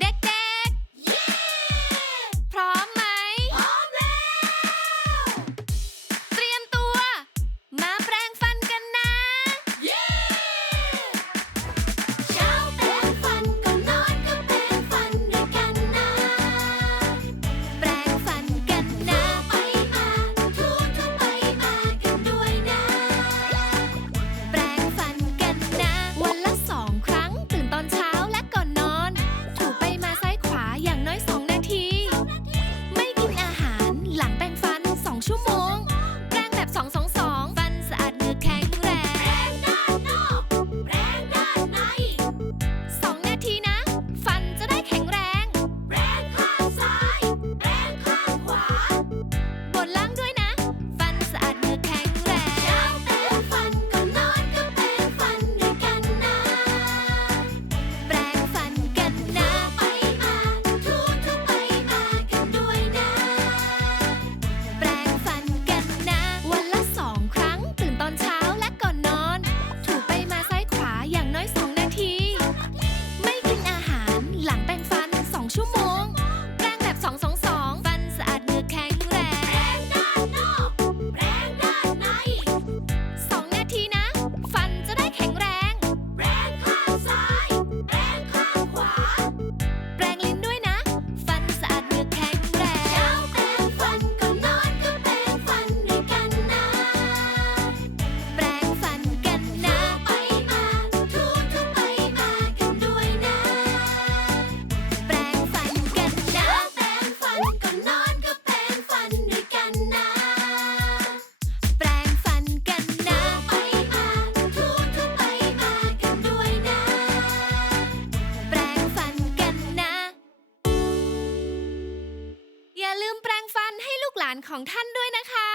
Deck ลืมแปรงฟันให้ลูกหลานของท่านด้วยนะคะ